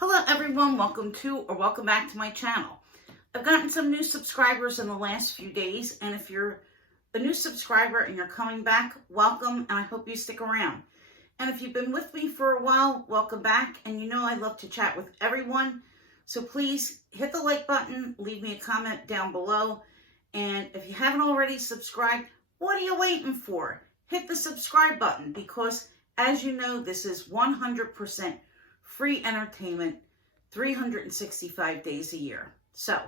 Hello everyone, welcome back to my channel. I've gotten some new subscribers in the last few days, and if you're a new subscriber and you're coming back, welcome, and I hope you stick around. And if you've been with me for a while, welcome back, and you know I love to chat with everyone, so please hit the like button, leave me a comment down below, and if you haven't already subscribed, what are you waiting for? Hit the subscribe button, because as you know, this is 100% free entertainment, 365 days a year. So,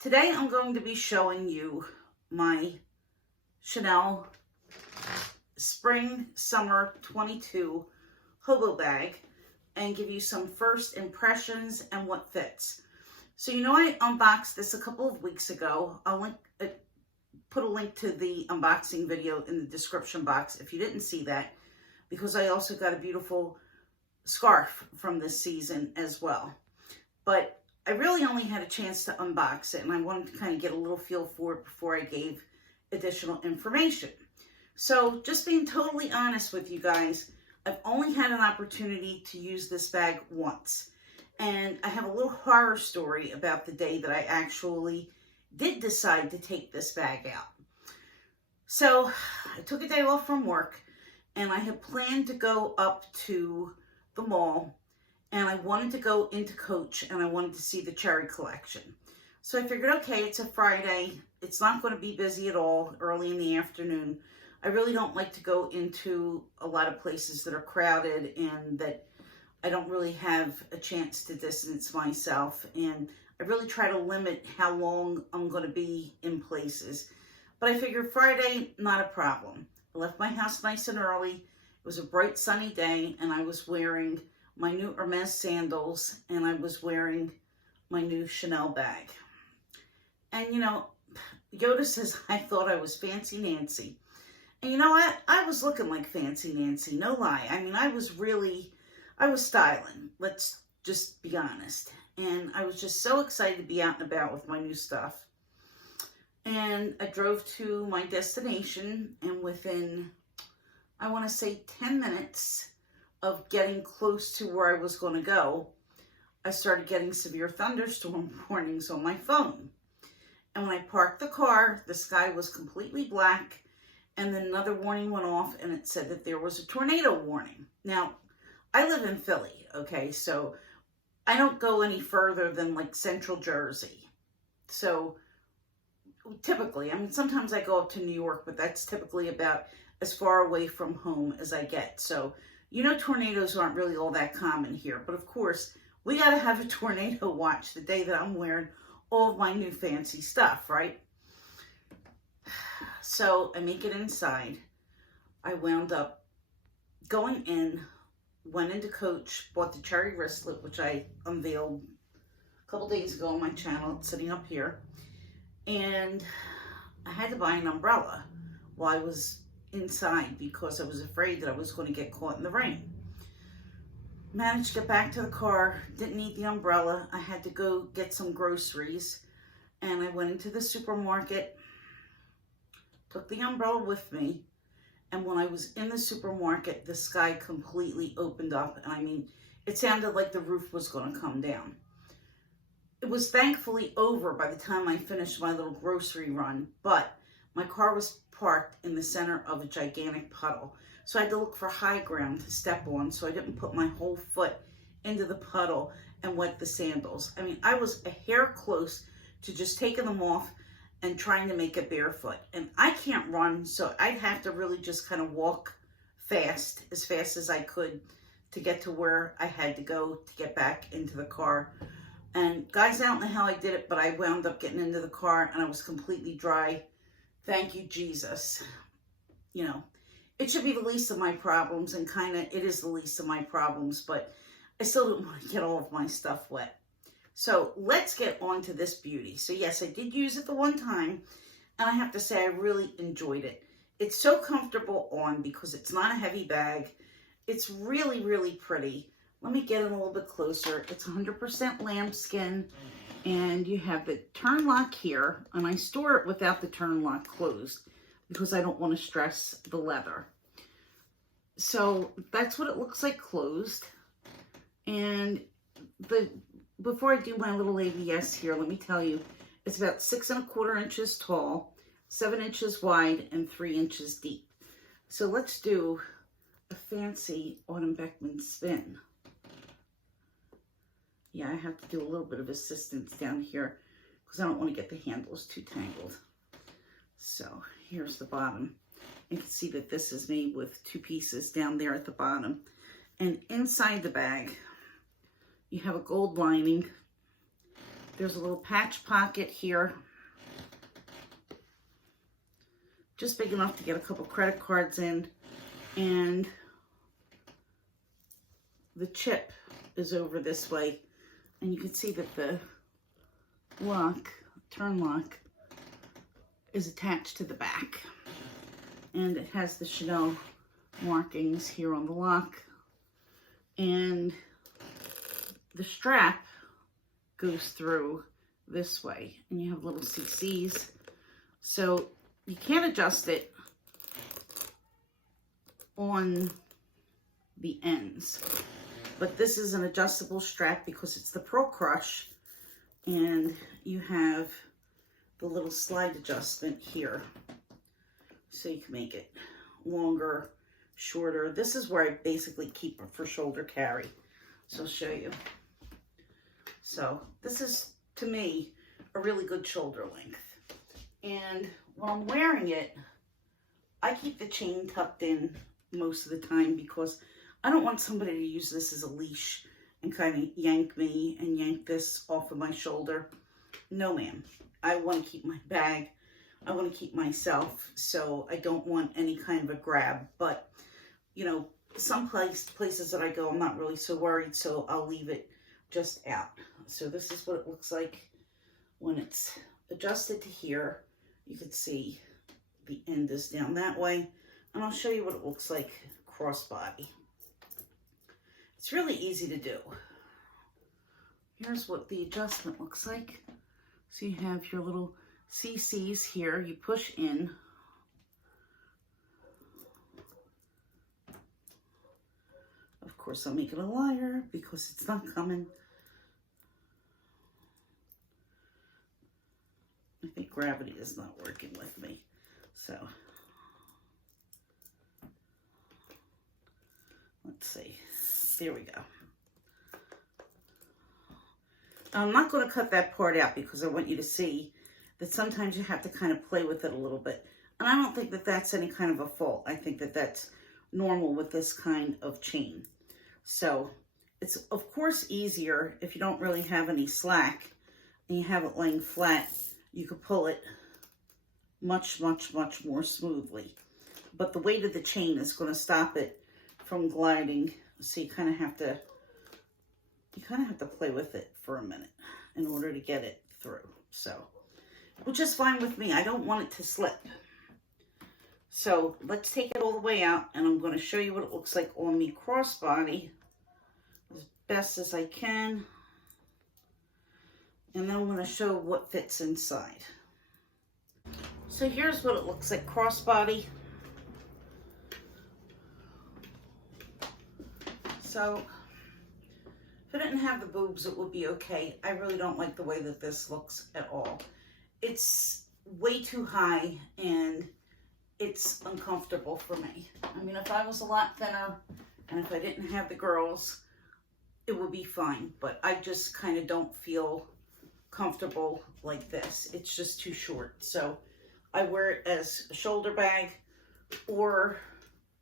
today I'm going to be showing you my Chanel Spring Summer 22 Hobo bag and give you some first impressions and what fits. So, you know, I unboxed this a couple of weeks ago. I'll put a link to the unboxing video in the description box if you didn't see that, because I also got a beautiful scarf from this season as well. But I really only had a chance to unbox it, and I wanted to kind of get a little feel for it before I gave additional information. So just being totally honest with you guys, I've only had an opportunity to use this bag once. And I have a little horror story about the day that I actually did decide to take this bag out. So I took a day off from work, and I had planned to go up to the mall, and I wanted to go into Coach, and I wanted to see the cherry collection. So I figured, okay, it's a Friday. It's not going to be busy at all early in the afternoon. I really don't like to go into a lot of places that are crowded and that I don't really have a chance to distance myself. And I really try to limit how long I'm going to be in places. But I figured Friday, not a problem. I left my house nice and early. It was a bright sunny day, and I was wearing my new Hermes sandals, and I was wearing my new Chanel bag. And you know, Yoda says I thought I was Fancy Nancy. And you know what? I was looking like Fancy Nancy, no lie. I mean, I was styling. Let's just be honest. And I was just so excited to be out and about with my new stuff. And I drove to my destination, and within, I want to say 10 minutes of getting close to where I was going to go, I started getting severe thunderstorm warnings on my phone. And when I parked the car, the sky was completely black, and then another warning went off, and it said that there was a tornado warning. Now, I live in Philly, okay, so I don't go any further than like Central Jersey. So typically, I mean, sometimes I go up to New York, but that's typically about as far away from home as I get. So, you know, tornadoes aren't really all that common here. But of course, we got to have a tornado watch the day that I'm wearing all of my new fancy stuff, right? So I make it inside. I wound up going in, went into Coach, bought the cherry wristlet, which I unveiled a couple days ago on my channel. It's sitting up here. And I had to buy an umbrella while I was inside because I was afraid that I was going to get caught in the rain. Managed to get back to the car, didn't need the umbrella. I had to go get some groceries, and I went into the supermarket, took the umbrella with me, and when I was in the supermarket, the sky completely opened up, and I mean, it sounded like the roof was going to come down. It was thankfully over by the time I finished my little grocery run, but my car was parked in the center of a gigantic puddle. So I had to look for high ground to step on so I didn't put my whole foot into the puddle and wet the sandals. I mean, I was a hair close to just taking them off and trying to make it barefoot. And I can't run, so I'd have to really just kind of walk fast as I could to get to where I had to go to get back into the car. And guys, I don't know how I did it, but I wound up getting into the car and I was completely dry. Thank you, Jesus. You know, it should be the least of my problems, and kind of it is the least of my problems, but I still don't want to get all of my stuff wet. So let's get on to this beauty. So yes, I did use it the one time, and I have to say I really enjoyed it. It's so comfortable on because it's not a heavy bag. It's really, really pretty. Let me get it a little bit closer. It's 100% lambskin, and you have the turn lock here, and I store it without the turn lock closed because I don't want to stress the leather. So that's what it looks like closed. And before I do my little ABS here, let me tell you, it's about 6¼ inches tall, 7 inches wide, and 3 inches deep. So let's do a fancy Autumn Beckman spin. Yeah, I have to do a little bit of assistance down here because I don't want to get the handles too tangled. So here's the bottom. You can see that this is made with 2 pieces down there at the bottom. And inside the bag, you have a gold lining. There's a little patch pocket here, just big enough to get a couple credit cards in. And the chip is over this way. And you can see that the lock, turn lock, is attached to the back. And it has the Chanel markings here on the lock. And the strap goes through this way. And you have little CCs. So you can't adjust it on the ends. But this is an adjustable strap because it's the Pearl Crush. And you have the little slide adjustment here. So you can make it longer, shorter. This is where I basically keep it for shoulder carry. So I'll show you. So this is, to me, a really good shoulder length. And when I'm wearing it, I keep the chain tucked in most of the time because I don't want somebody to use this as a leash and kind of yank me and yank this off of my shoulder. No, ma'am. I want to keep my bag. I want to keep myself, so I don't want any kind of a grab. But, you know, some places that I go, I'm not really so worried, so I'll leave it just out. So this is what it looks like when it's adjusted to here. You can see the end is down that way. And I'll show you what it looks like crossbody. It's really easy to do. Here's what the adjustment looks like. So you have your little CCs here. You push in. Of course, I'll make it a liar because it's not coming. I think gravity is not working with me. So let's see. There we go. I'm not going to cut that part out because I want you to see that sometimes you have to kind of play with it a little bit. And I don't think that that's any kind of a fault. I think that that's normal with this kind of chain. So it's, of course, easier if you don't really have any slack and you have it laying flat. You could pull it much, much, much more smoothly. But the weight of the chain is going to stop it from gliding. So you kind of have to play with it for a minute in order to get it through. So, which is fine with me. I don't want it to slip. So let's take it all the way out, and I'm going to show you what it looks like on me crossbody as best as I can. And then I'm going to show what fits inside. So here's what it looks like crossbody. So if I didn't have the boobs, it would be okay. I really don't like the way that this looks at all. It's way too high and it's uncomfortable for me. I mean, if I was a lot thinner and if I didn't have the girls, it would be fine. But I just kind of don't feel comfortable like this. It's just too short. So I wear it as a shoulder bag or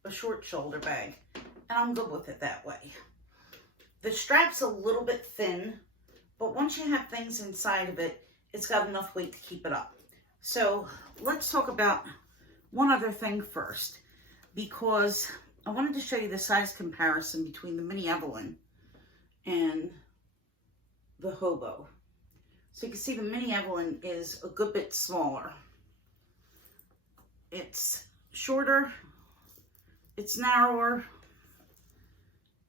a short shoulder bag. And I'm good with it that way. The strap's a little bit thin, but once you have things inside of it, it's got enough weight to keep it up. So let's talk about one other thing first, because I wanted to show you the size comparison between the Mini Evelyn and the Hobo. So you can see the Mini Evelyn is a good bit smaller. It's shorter, it's narrower,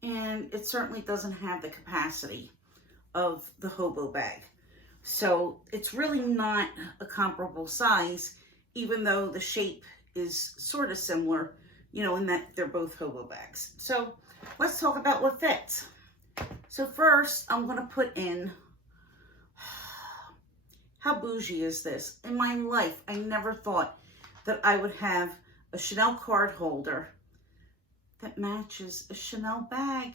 and it certainly doesn't have the capacity of the Hobo bag. So it's really not a comparable size, even though the shape is sort of similar, you know, in that they're both Hobo bags. So let's talk about what fits. So first, I'm going to put in, how bougie is this? In my life, I never thought that I would have a Chanel card holder that matches a Chanel bag.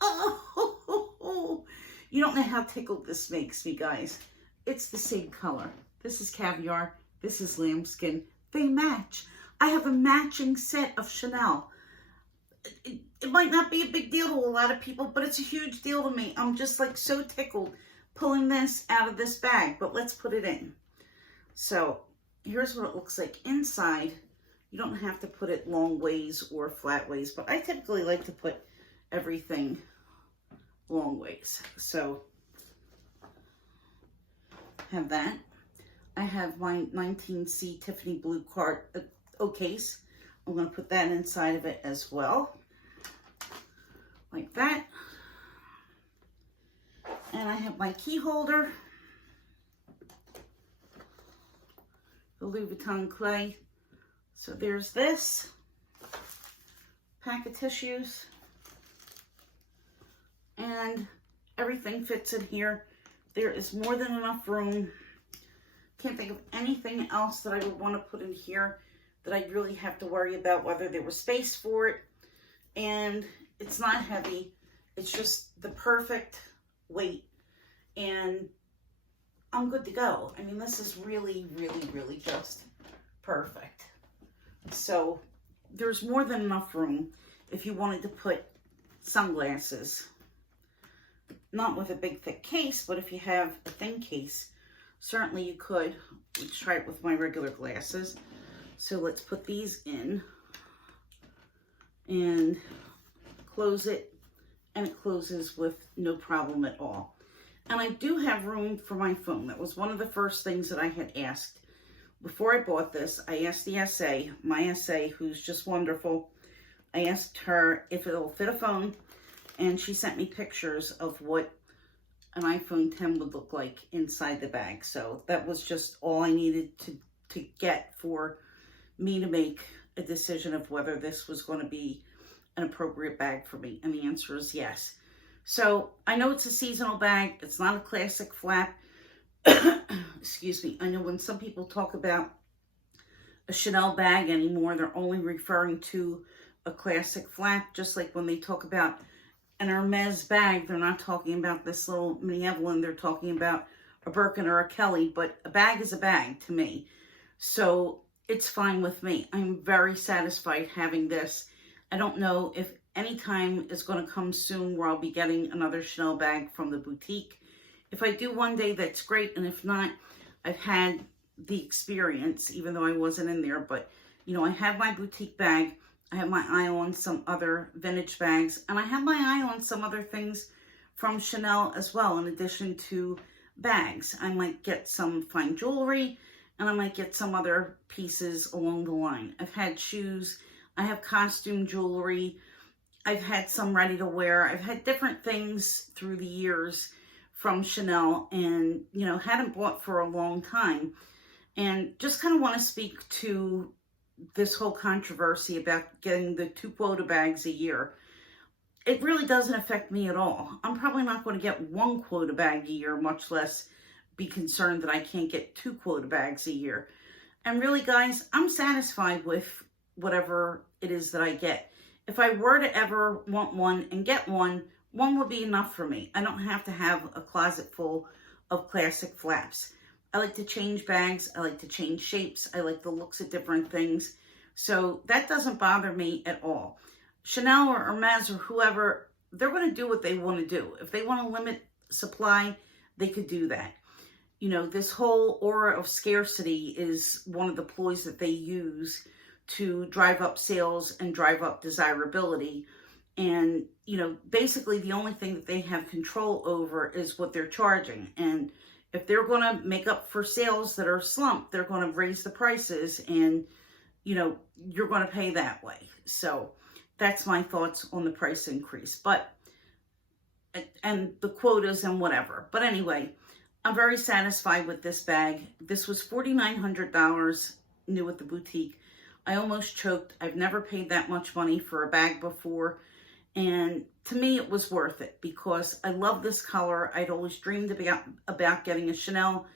Oh, you don't know how tickled this makes me, guys. It's the same color. This is caviar. This is lambskin. They match. I have a matching set of Chanel. It might not be a big deal to a lot of people, but it's a huge deal to me. I'm just like so tickled pulling this out of this bag, but let's put it in. So here's what it looks like inside. You don't have to put it long ways or flat ways, but I typically like to put everything long ways. So have that. I have my 19C Tiffany blue card case. I'm going to put that inside of it as well, like that. And I have my key holder, the Louis Vuitton clay. So there's this pack of tissues, and everything fits in here. There is more than enough room. Can't think of anything else that I would want to put in here that I'd really have to worry about whether there was space for it. And it's not heavy. It's just the perfect weight. And I'm good to go. I mean, this is really, really, really just perfect. So there's more than enough room if you wanted to put sunglasses. Not with a big thick case, but if you have a thin case, certainly you could. Let's try it with my regular glasses. So let's put these in and close it, and it closes with no problem at all. And I do have room for my phone. That was one of the first things that I had asked. Before I bought this, I asked the SA, my SA, who's just wonderful. I asked her if it'll fit a phone, and she sent me pictures of what an iPhone 10 would look like inside the bag. So that was just all I needed to get for me to make a decision of whether this was going to be an appropriate bag for me. And the answer is yes. So I know it's a seasonal bag. It's not a classic flap. Excuse me. I know when some people talk about a Chanel bag anymore, they're only referring to a classic flap. Just like when they talk about an Hermes bag, they're not talking about this little mini Evelyn. They're talking about a Birkin or a Kelly. But a bag is a bag to me. So it's fine with me. I'm very satisfied having this. I don't know if any time is going to come soon where I'll be getting another Chanel bag from the boutique. If I do one day, that's great. And if not, I've had the experience, even though I wasn't in there. But, you know, I have my boutique bag. I have my eye on some other vintage bags. And I have my eye on some other things from Chanel as well, in addition to bags. I might get some fine jewelry, and I might get some other pieces along the line. I've had shoes. I have costume jewelry. I've had some ready to wear. I've had different things through the years from Chanel, and, you know, hadn't bought for a long time. And just kind of want to speak to this whole controversy about getting the 2 quota bags a year. It really doesn't affect me at all. I'm probably not going to get 1 quota bag a year, much less be concerned that I can't get 2 quota bags a year. And really, guys, I'm satisfied with whatever it is that I get. If I were to ever want one and get one would be enough for me. I don't have to have a closet full of classic flaps. I like to change bags. I like to change shapes. I like the looks of different things. So that doesn't bother me at all. Chanel or Hermes or whoever, they're going to do what they want to do. If they want to limit supply, they could do that. You know, this whole aura of scarcity is one of the ploys that they use to drive up sales and drive up desirability. And, you know, basically the only thing that they have control over is what they're charging. And if they're going to make up for sales that are slumped, they're going to raise the prices, and, you know, you're going to pay that way. So that's my thoughts on the price increase. But, and the quotas and whatever. But anyway, I'm very satisfied with this bag. This was $4,900 new at the boutique. I almost choked. I've never paid that much money for a bag before. And to me, it was worth it because I love this color. I'd always dreamed about getting a Chanel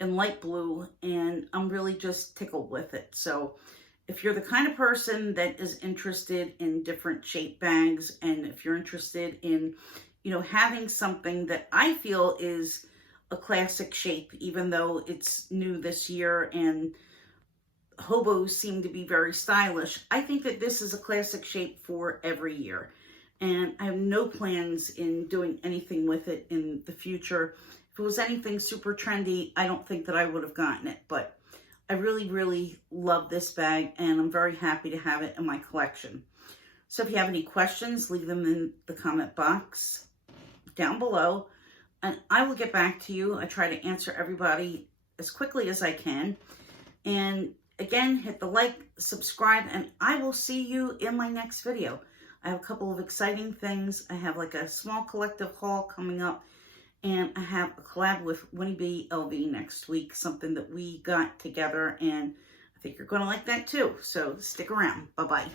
in light blue, and I'm really just tickled with it. So if you're the kind of person that is interested in different shape bags, and if you're interested in, you know, having something that I feel is a classic shape, even though it's new this year and hobos seem to be very stylish, I think that this is a classic shape for every year. And I have no plans in doing anything with it in the future. If it was anything super trendy, I don't think that I would have gotten it, but I really, really love this bag, and I'm very happy to have it in my collection. So if you have any questions, leave them in the comment box down below, and I will get back to you. I try to answer everybody as quickly as I can. And again, hit the like, subscribe, and I will see you in my next video. I have a couple of exciting things. I have like a small collective haul coming up, and I have a collab with Winnie B LV next week, something that we got together, and I think you're going to like that too. So stick around. Bye-bye.